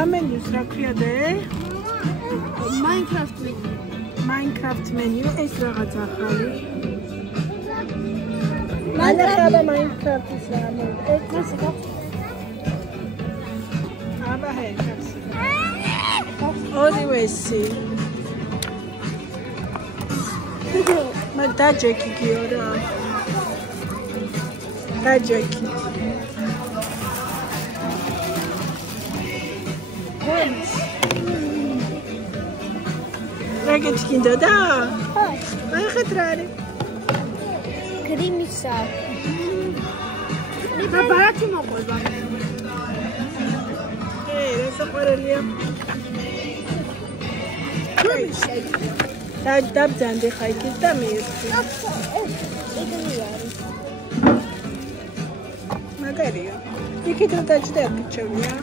ამენიუს რა ქვია და? Minecraft menu ეს რაღაც ახალი. მანახება Minecraft-ის რამე. ეს აბა ჰეკას. ორივესი. მაგ დაჯექი გიორა. დაჯექი. Რაგეთ გინდა და? აი ხეთ რა არის? კრიმისა. და ბარათი მოყვება. ეს საყვარელია. და დაბძანდი ხა იქით და მიირთი. ეგრე არის. მაგარია. იქით რა დაჭდა ბიჭებია.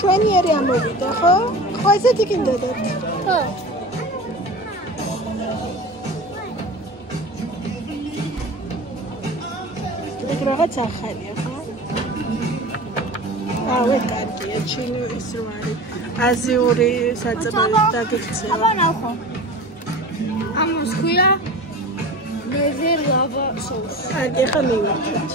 შვენიერი ამოვიდა, ხო? ხო ესეთი გინდოდათ? ხო. ეგ რაღაც ახალია, ხო? აუ, კარგია, ჩინო ის რო არის. აზიური საწაბელი დაგექცევა. აბა ნახო. ამას ქვია ლეზერ ლავა სოუსი. კარგი, ხა მივიდეთ.